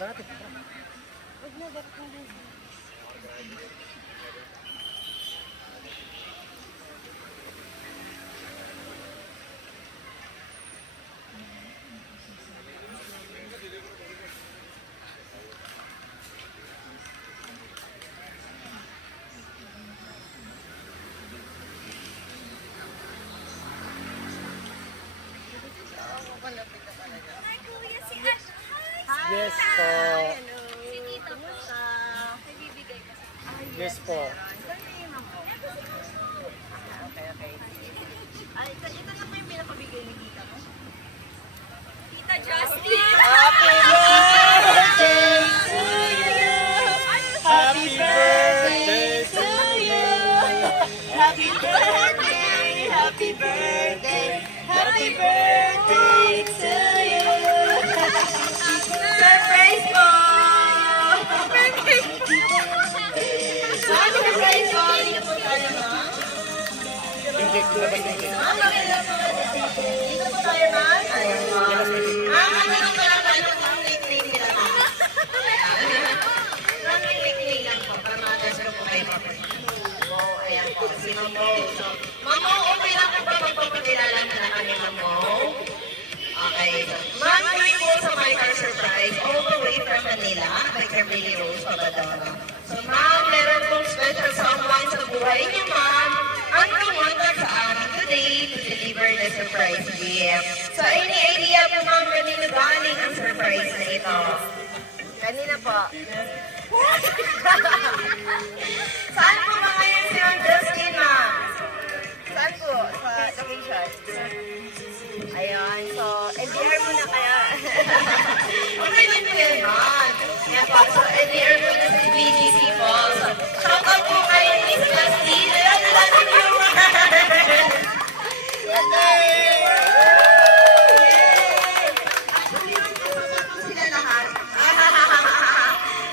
Punta natin. Huwag na, dapat na rin. Yes po. Si Tito po. May bibigay kasi. Yes po. Okay. Ay, ito na po yung pinapabigay ni Tita mo. Tita Justin! Happy birthday to you! Happy birthday to you! Happy birthday! Happy birthday! Happy birthday to you! Surprise po! Surprise po! Dito po tayo, ma'am. Tingkik, labas tingkik. Ma'am, dito po tayo, ma'am. Ayan, ma'am. Ma'am, ano yung parang nickname nila, ma'am? Ma'am, may nickname lang po para ma-address ko po kayo, ma'am. Wow, ayan po. Si Ma'am Mo. So, Ma'am Mo, okay lang po ba magpapakilala mo na kami, Ma'am Mo? Okay. Ma'am, kami po sa My Car Surprise, all the way from Manila, by Carmeli Rose Paladona. So, ma'am, meron pong special someone sa buhay niyo, ma'am. Ang tumunta sa amin today to deliver the surprise gift. So, any idea po, ma'am, kanino galing ang surprise na ito? Kanina po. Saan po ba ngayon si Ma'am Justin, ma'am? Saan po? Sa location? Ayun, so, NDR muna kaya. Okay din po yan, ma'am. Yan po, so, NDR muna sa BGC po. So, shout out po kayo, Miss Justin. Ayan, natin yung sila lahat.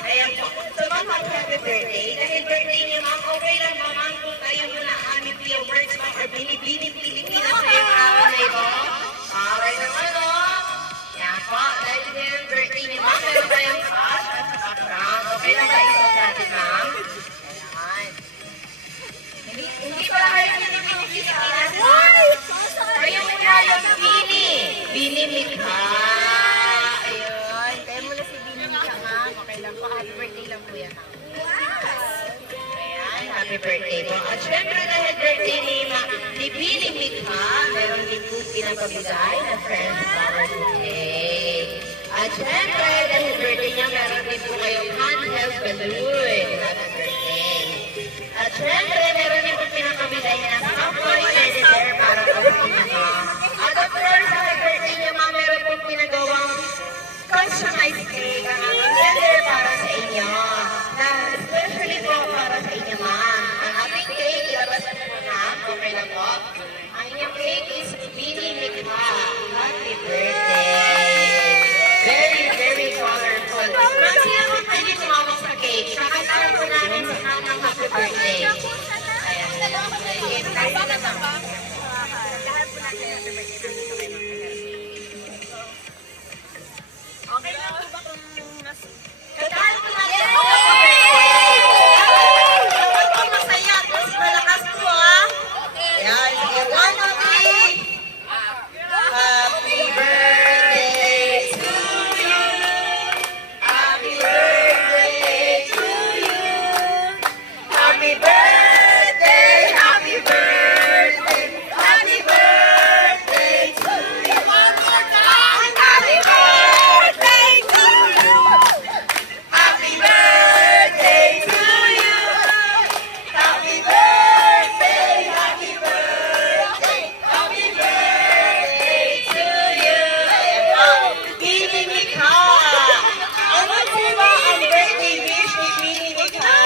Ayan po. So, ma'am, happy birthday. Dahil birthday niyo, ma'am, okay lang ba, ma'am, kung tayo muna amin po yung words, ma'am, or binibining Pilipinas sa yung araw na ito? Okay naman, no? Yan po. Dahil din birthday ni ma'am, meron tayong cash at background. Okay lang ba ito natin, ma'am? Ayan. Hindi pala kayo binibining Pilipinas, ma'am. Kayo muna yung Bini Mikha. Ayun. Kaya muna si Bini Mikha, ma'am. Okay lang po. Happy birthday lang po yan, ma'am. Ayan, happy birthday po. At syempre dahil birthday ni Bini Mikha, meron din po pinapabigay na friends flower today. At syempre dahil birthday niya, meron din po kayong handheld balloon. Happy birthday. At syempre, meron din po pinapabigay na sample teddy bear para po sa inyo, ma'am. At of course, sa birthday niya, ma'am, meron po pinagawang customized cake ang ating teddy para sa inyo. Na especially po para sa inyo, ma'am. Ang ating cake, ilabas na po, ma'am. Okay lang po. Ang inyong cake is Bini Mikha. Happy birthday! Very, very colorful. Ma'am, sino po pwede tumawag sa cake? Kakatawa po namin sa kanang happy birthday. Ayan. Tayo na, ma'am. Okay lang po ba kung mas... Katahan po natin po happy birthday! Dapat po masaya at mas malakas po, ha? Ayan, sige. 1, 2, 3. Happy birthday to you. Happy birthday to you. Happy birthday, happy birthday, happy birthday to you. One more time. Happy birthday to you. Happy birthday to you. Happy birthday, happy birthday, happy birthday to you. Ayan po, Bini Mikha. Ano po ba ang birthday wish ni Bini Mikha?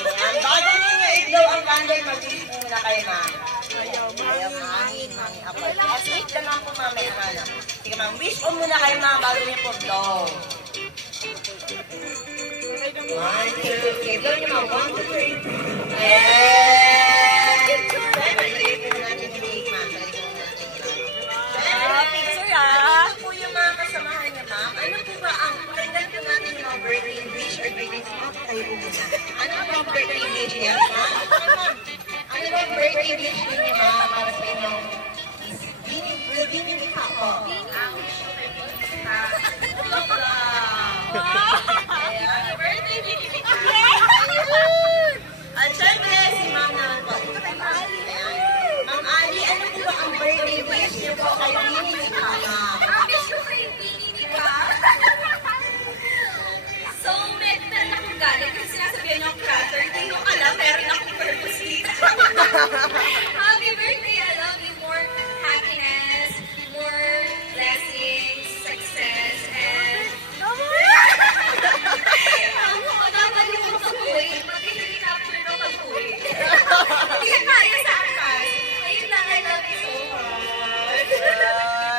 Ayan, bago ninyo i-blow ang candle, mag-wish muna kayo, ma'am. Ayan, hangin, apple. Wait na lang po, ma'am, may hanap. Sige, ma'am, wish ko muna kayo, ma'am, bago niyo po blow. 1, 2, okay, blow niyo, ma'am. 1, 2, 3. Ayan! Siyempre, ilagay po natin yung cake, ma'am. Ilagay po natin yung picture, ah. Ito po yung mga kasamahan niya, ma'am. Ano po ba ang, pakinggan po natin yung birthday wish or birthday song kayo pumunta. Ano bang birthday wish niya, ma'am? Ano bang birthday wish niya, ma'am, para sa inyong Bini ako. Ang wish ko kay Binibita. Happy birthday, Binibita! At syempre, si Ma'am naman po. Ito kay Ma'am Ali. Ma'am Ali, ano po ba ang birthday wish niyo po kay Binibita, ma'am? Ang wish ko kay Binibita. So, meron akong galit kasi sinasabihan niyo ang cracker. Hindi ko alam, meron akong purpose dito. Happy birthday! I love you. More happiness, more blessings, success, and... Nakakalimutan ko eh. Mag-i-capture daw pag-uwi. Hindi ka kaya sa akin. Ayun lang, I love you so much.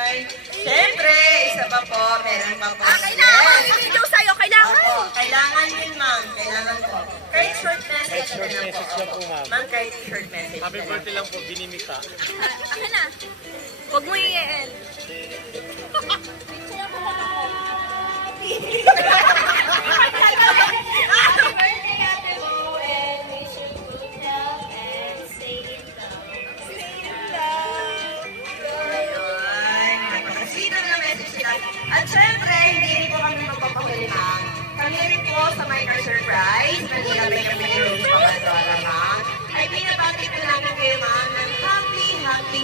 Ay, syempre, isa pa po, meron pa po. Kailangan i-video sa'yo, kailangan. Opo, kailangan din, ma'am. Kailangan po. Kahit short message Kahit short na lang message lang po, ma'am. Ma'am, kahit short message Happy na lang. birthday lang po, Binimika. Akin na. Huwag mo i-end. Happy birthday, Ate Mo, and wish you good health and stay in love. Stay in love. Ayun, napakasweet na message nila. At syempre, hindi rin po kami magpapahuli, ma'am. Kami rin po sa Minor Surprise, naglalagay kami ni Rose Pagadora, ma'am. Ay pinabati po namin kayo, ma'am, ng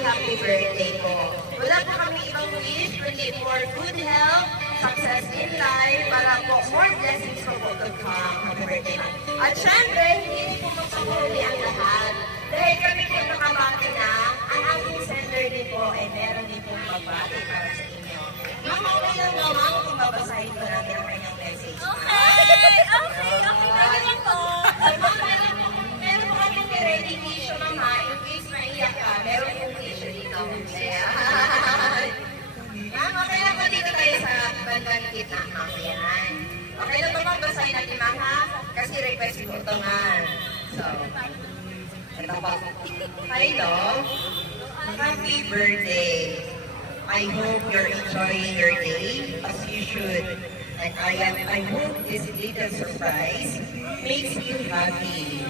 happy birthday po. Wala po kami ibang wish, kundi for good health, success in life, para po more blessings po po to come. Happy birthday, ma'am. At syempre, hindi rin po magpapahuli ang lahat. Dahil kami po nakabati na, ang ating sender din po ay meron din po magbati para sa inyo. Ma'am, okay lang ba, ma'am, kung babasahin po natin ang kanyang message? Okay, Thank you po. Meron po kami ready tissue, mama, in case maiyak ka, meron pong tissue dito. Ayan. Ma'am, okay lang ba dito tayo sa bandang gitna, ma'am? Ayan. Okay lang ba magbasahin natin, ma'am, ha? Kasi request po ito, ma'am. So, ito po. Hi, Dong. Happy birthday. I hope you're enjoying your day as you should. And I hope this little surprise makes you happy.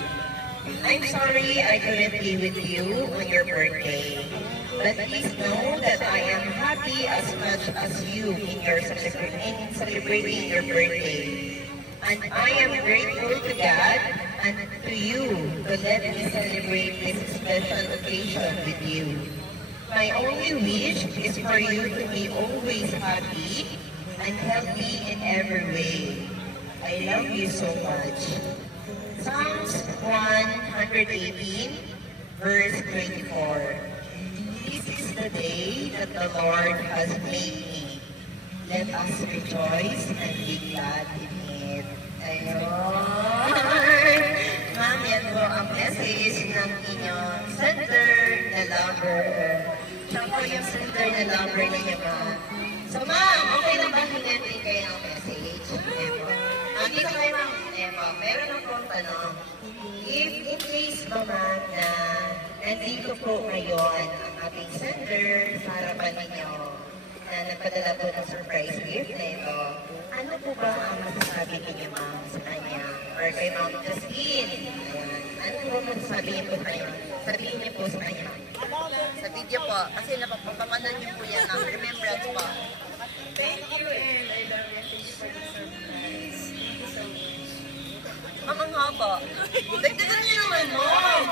I'm sorry I couldn't be with you on your birthday. But please know that I am happy as much as you in celebrating your birthday. And I am grateful to God and to you to let me celebrate this special occasion with you. My only wish is for you to be always happy and healthy in every way. I love you so much. Psalms 118, verse 24. This is the day that the Lord has made me. Let us rejoice and be glad in it. Ayun. Ma'am, yan po ang message ng inyong sender na lover. Siya po yung sender na lover ninyo, ma'am. So, ma'am, okay lang ba hinantin kayo ng message? Ayan po. Dito kayo, ma'am. Ayan po, meron akong tanong. If in case ba, ma'am, na nandito po ngayon ang ating sender sa harapan ninyo na nagpadala po ng surprise gift na ito, ano po ba ang masasabi ninyo, ma'am, sa kanya? Or kay Ma'am Justine? Ayan. Ano po ba masasabihin po kayo? Sabihin niyo po sa kanya. Sa video po, kasi napapapamanan niyo po yan ng remembrance po. Thank you, and I love you. Thank you for the surprise. Thank you so much. Ma'am, ang haba. Dagdagan niyo naman, Mom!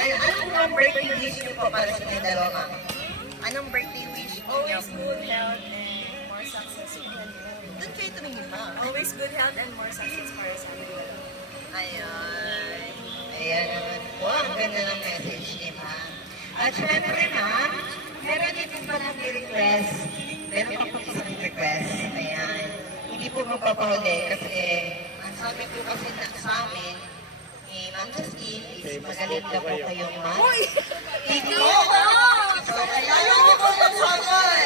Ano po ang birthday wish niyo po para sa mga dalawa, ma'am? Anong birthday wish niyo? Always good health and more success in life. Doon kayo tumingin, ma'am. Always good health and more success para sa akin. Ayan. Ayan naman po, ang ganda ng message ni ma'am. At syempre, ma'am, meron din po palang request. Meron pa po isang request. Ayan. Hindi po magpapahuli kasi ang sabi po kasi sa amin, ni Ma'am Justine is magaling na po kayong ma'am. Hindi po! So, kailangan niyo po mag-sokol!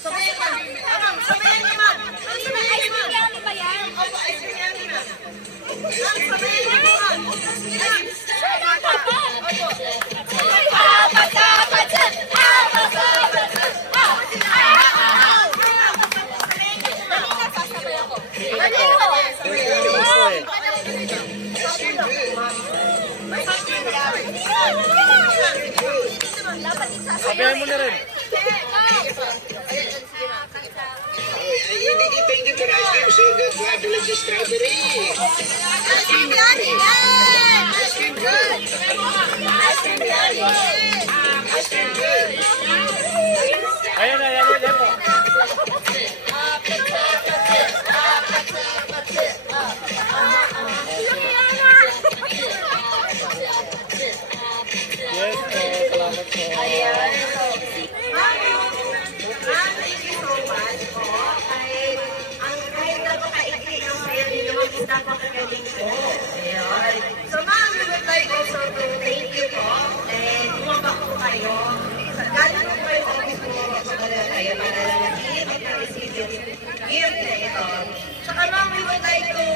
Sabihin, ma'am! Ma'am, sabihin niyo, ma'am! Sabihin niyo, ma'am! Yummy ba yan? Opo, ice cream yummy, ma'am! Ma'am, sabihin niyo, ma'am! Sabihin mo na rin. Thank you for ice cream. So good. God bless you, strawberry. Ice cream yan! Ice cream good! Ice cream yan! Ice cream good. Ayan na, ayan po. Yes po, salamat po. Ma'am, thank you so much po. Kahit napakaikli ng sayo ninyo, ma'am, is napakagaling po. Ayun. So ma'am, we would like also to thank you po. And bumabak po kayo. Galing po kayo office po, magpadala tayo para mag-give at ma-receive yung gift na ito. Saka ma'am, we would like to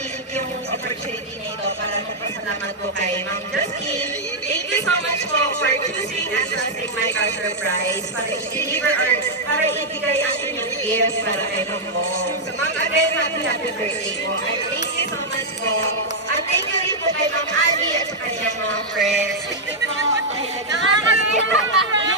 din yung opportunity na ito para magpasalamat po kay Ma'am Justine. Thank you so much po for choosing and trusting my car surprise para i-deliver or para ibigay ang inyong gift para kay Ma'am po. So Ma'am, again, happy birthday po. And thank you so much po. At thank you rin po kay Ma'am Ali at sa kanyang mga friends. Thank you po.